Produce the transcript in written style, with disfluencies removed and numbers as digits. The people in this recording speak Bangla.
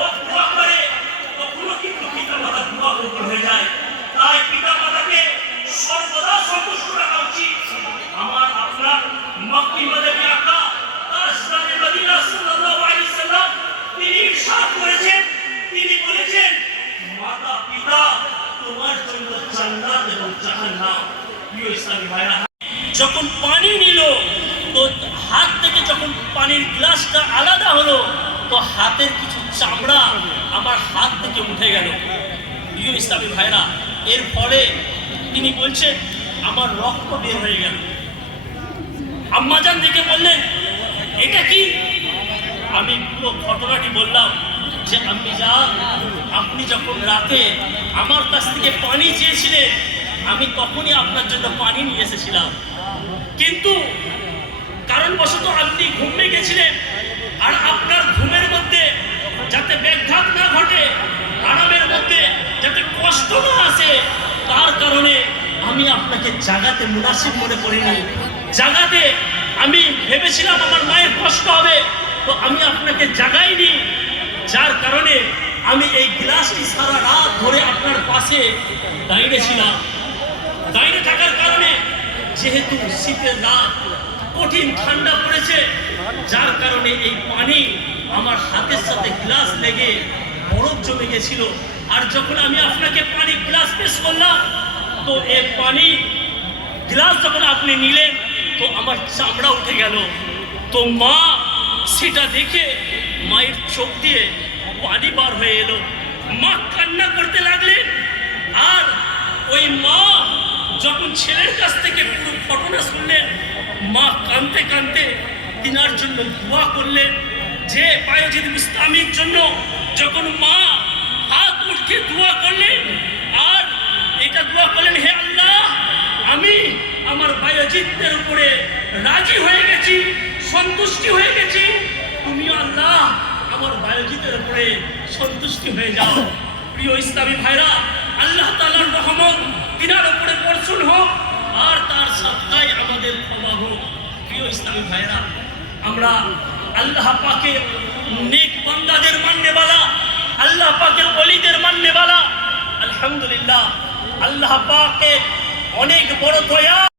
ও দোয়া করে তখনও কিন্তু পিতামাতার দোয়া কবুল হয়ে যায়। তাই পিতামাতাকে সর্বদা সন্তুষ্ট রাখা উচিত। আমার আপনার মক্কি মাদানী আকা তাজদারে মদিনা সাল্লাল্লাহু আলাইহি সাল্লাম তিনি ইরশাদ করেছেন, তিনি বলেছেন মাতা পিতা তোমার জন্য জান্নাত এবং জাহান্নাম। প্রিয় ইসলামী ভাইরা, যখন পানি নিল তো হাত থেকে যখন পানির গ্লাসটা আলাদা হলো তো হাতের কিছু চামড়া আমার হাত থেকে উঠে গেল। প্রিয় ইসলামী ভাইরা, এর ফলে তিনি বলছেন আমার রক্ত বের হয়ে গেল। আম্মাজান দেখে বললেন এটা কি? আমি পুরো ঘটনাটি বললাম যে আম্মি জান, আপনি যখন রাতে আমার কাছ থেকে পানি চেয়েছিলেন আমি তখনই আপনার জন্য পানি নিয়ে এসেছিলাম, কিন্তু কারণবশত আপনি ঘুমিয়ে গেছিলেন। আর আপনার ঘুমের মধ্যে যাতে ব্যাঘাত না ঘটে, আরামের মধ্যে যাতে কষ্ট না আসে, তার কারণে আমি আপনাকে জাগাতে মুনাসিব মনে করিনি। জাগাতে আমি ভেবেছিলাম আমার মায়ের কষ্ট হবে, তো আমি আপনাকে জাগাইনি। যার কারণে আমি এই গ্লাসটি সারা রাত ধরে আপনার পাশে দাঁড়িয়েছিলাম। দাঁড়িয়ে থাকার কারণে যেহেতু শীতের রাত, কঠিন ঠান্ডা পড়েছে, যার কারণে এই পানি আমার হাতের সাথে গ্লাস লেগে বরফ জমে গেছিল। আর যখন আমি আপনাকে পানি গ্লাস পেশ করলাম তো এই পানি গ্লাস যখন আপনি নিলেন তো আমার চামড়া উঠে গেল। তো মা সেটা দেখে মায়ের চোখ দিয়ে পানি বার হয়ে এলো। মা কান্না করতে লাগলেন। আর ওই মা যখন ছেলের কাছ থেকে পুরো ঘটনা শুনলেন, মা কাঁদতে কাঁদতে তিনার জন্য দোয়া করলেন যে বায়েজিদ বুস্তামির জন্য। যখন মা হাত উঠিয়ে দোয়া করলেন আর এটা দোয়া করলেন, হে আল্লাহ, আমি আমার বায়েজিদের উপরে রাজি হয়ে গেছি, সন্তুষ্টি হয়ে গেছি, তুমিও আল্লাহ আমার বায়েজিদের উপরে সন্তুষ্টি হয়ে যাও। প্রিয় ইসলামী ভাইরা, আল্লাহ তাআলার রহমত তিনার উপরে বর্ষণ হোক আর তার সাথে আমাদের ক্ষমা হোক। প্রিয় ইসলামী ভাইরা, আমরা আল্লাহ পাকের নেক বান্দাদের মাননেওয়ালা, আল্লাহ পাকের ওলিদের মাননেওয়ালা। আলহামদুলিল্লাহ, আল্লাহ পাকের অনেক বড় দয়া।